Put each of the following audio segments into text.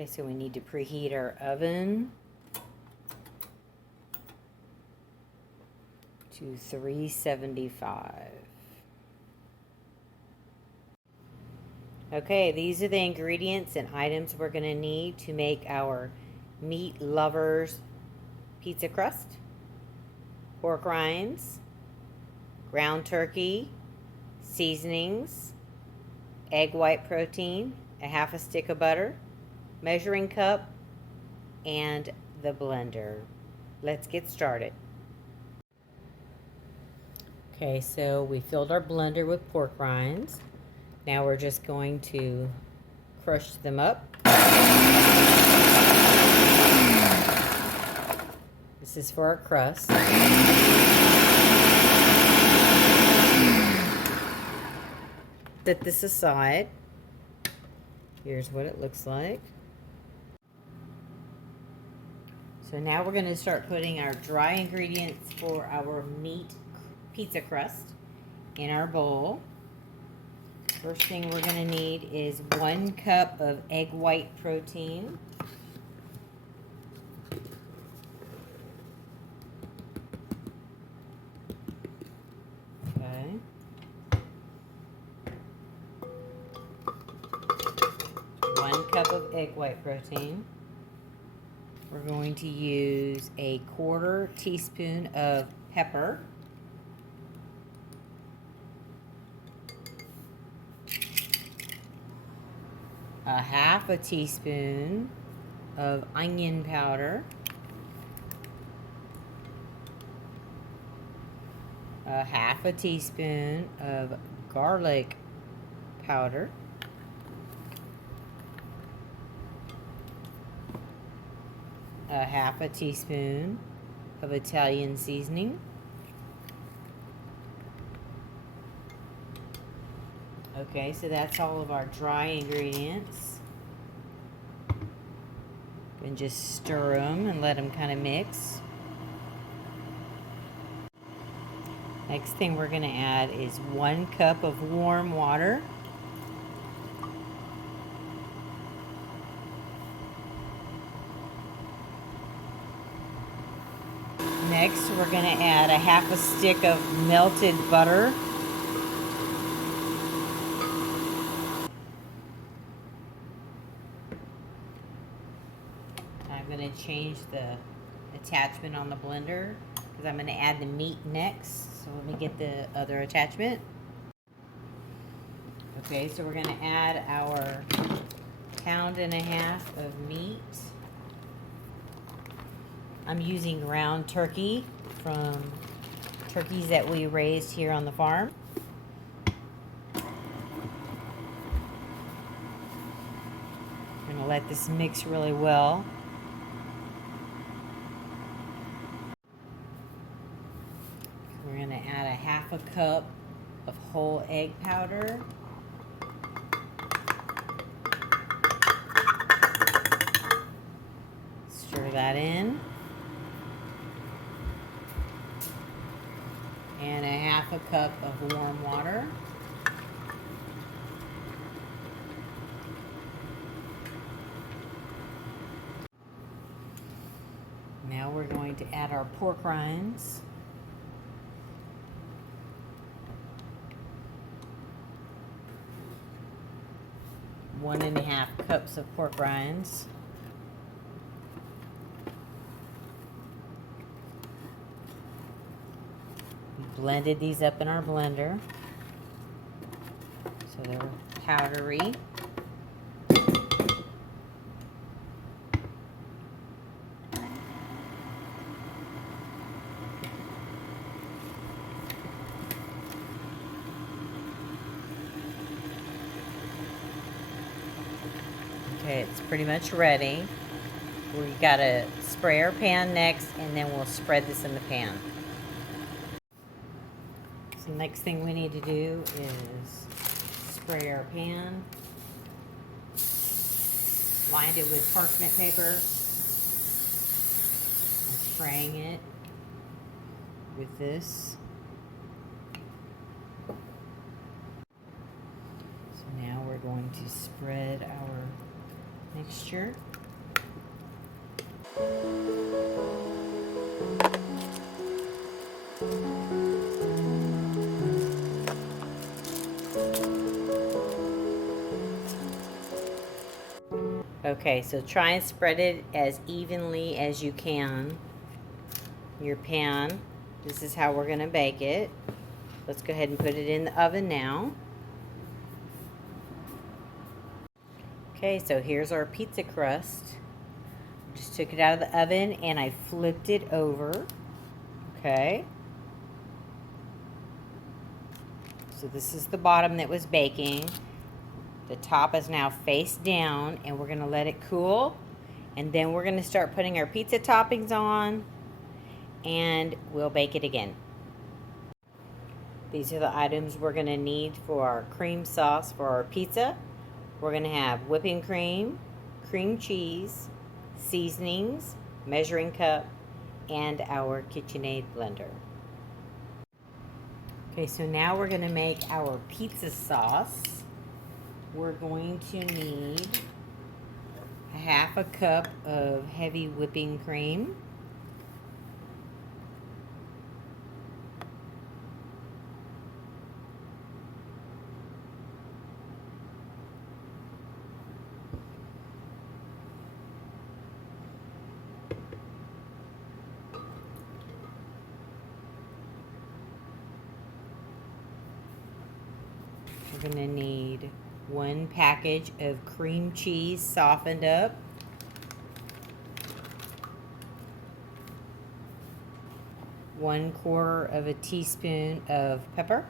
Okay, so we need to preheat our oven to 375. Okay, these are the ingredients and items we're going to need to make our meat lovers pizza crust: pork rinds, ground turkey, seasonings, egg white protein, a half a stick of butter, measuring cup, and the blender. Let's get started. Okay, so we filled our blender with pork rinds. Now we're just going to crush them up. This is for our crust. Set this aside. Here's what it looks like. So now we're going to start putting our dry ingredients for our meat pizza crust in our bowl. First thing we're going to need is 1 cup of egg white protein. Okay. 1 cup of egg white protein. We're going to use a 1/4 teaspoon of pepper. A 1/2 teaspoon of onion powder. A 1/2 teaspoon of garlic powder. A 1/2 teaspoon of Italian seasoning. Okay, so that's all of our dry ingredients. And just stir them and let them kind of mix. Next thing we're going to add is 1 cup of warm water. Next, we're going to add a 1/2 stick of melted butter. I'm going to change the attachment on the blender because I'm going to add the meat next. So let me get the other attachment. Okay, so we're going to add our 1.5 pounds of meat. I'm using ground turkey from turkeys that we raised here on the farm. I'm going to let this mix really well. We're going to add a 1/2 cup of whole egg powder. Stir that in. And a 1/2 cup of warm water. Now we're going to add our pork rinds. One and a 1/2 cups of pork rinds. We blended these up in our blender so they're powdery. Okay, it's pretty much ready. We gotta spray our pan next, and then we'll spread this in the pan. So next thing we need to do is spray our pan. Lined it with parchment paper. I'm spraying it with this. So now we're going to spread our mixture. Okay, so try and spread it as evenly as you can in your pan. This is how we're going to bake it. Let's go ahead and put it in the oven now. Okay, so here's our pizza crust. Just took it out of the oven and I flipped it over. Okay. So this is the bottom that was baking. The top is now face down and we're going to let it cool. And then we're going to start putting our pizza toppings on and we'll bake it again. These are the items we're going to need for our cream sauce for our pizza. We're going to have whipping cream, cream cheese, seasonings, measuring cup, and our KitchenAid blender. Okay, so now we're going to make our pizza sauce. We're going to need a half a cup of heavy whipping cream. We're going to need 1 package of cream cheese softened up. ¼ teaspoon of pepper.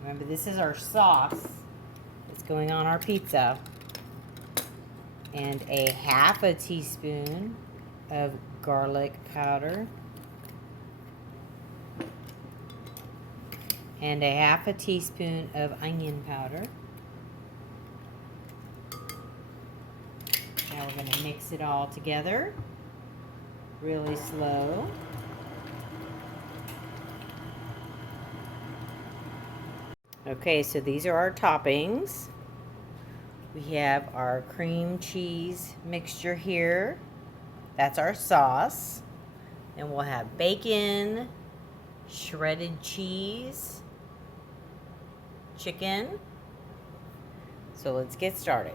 Remember, this is our sauce that's going on our pizza. And ½ teaspoon of garlic powder. And ½ teaspoon of onion powder. Now we're going to mix it all together really slow. Okay, so these are our toppings. We have our cream cheese mixture here. That's our sauce. And we'll have bacon, shredded cheese, chicken. So let's get started.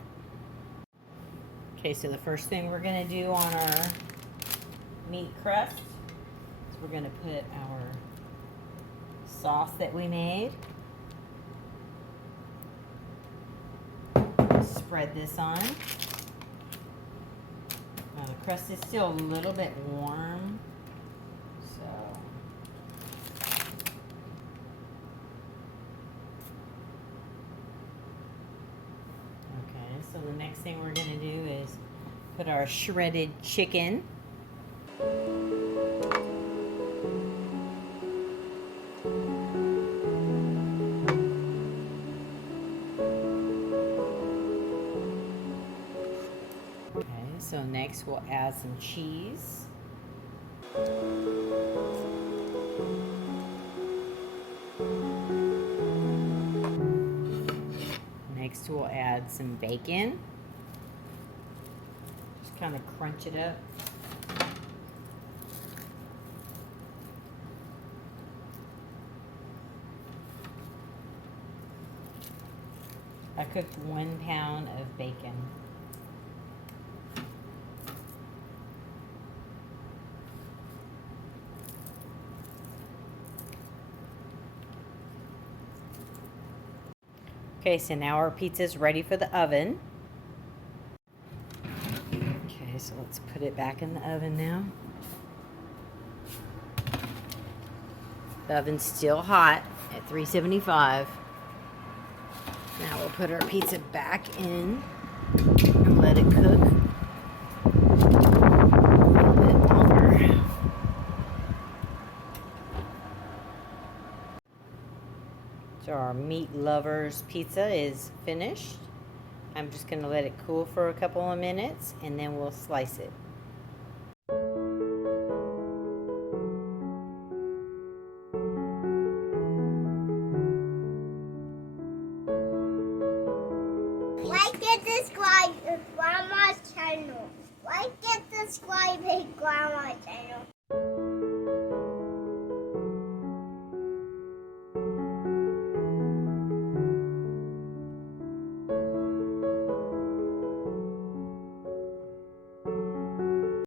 Okay, so the first thing we're going to do on our meat crust is we're going to put our sauce that we made. Spread this on. Now the crust is still a little bit warm, so so the next thing we're going to do is put our shredded chicken. Okay, so next we'll add some cheese. Next we'll add some bacon. Just kind of crunch it up. I cooked 1 pound of bacon. Okay, so now our pizza's ready for the oven. Okay, so let's put it back in the oven now. The oven's still hot at 375. Now we'll put our pizza back in and let it cook a little bit longer. So our meat lovers pizza is finished. I'm just going to let it cool for a couple of minutes and then we'll slice it.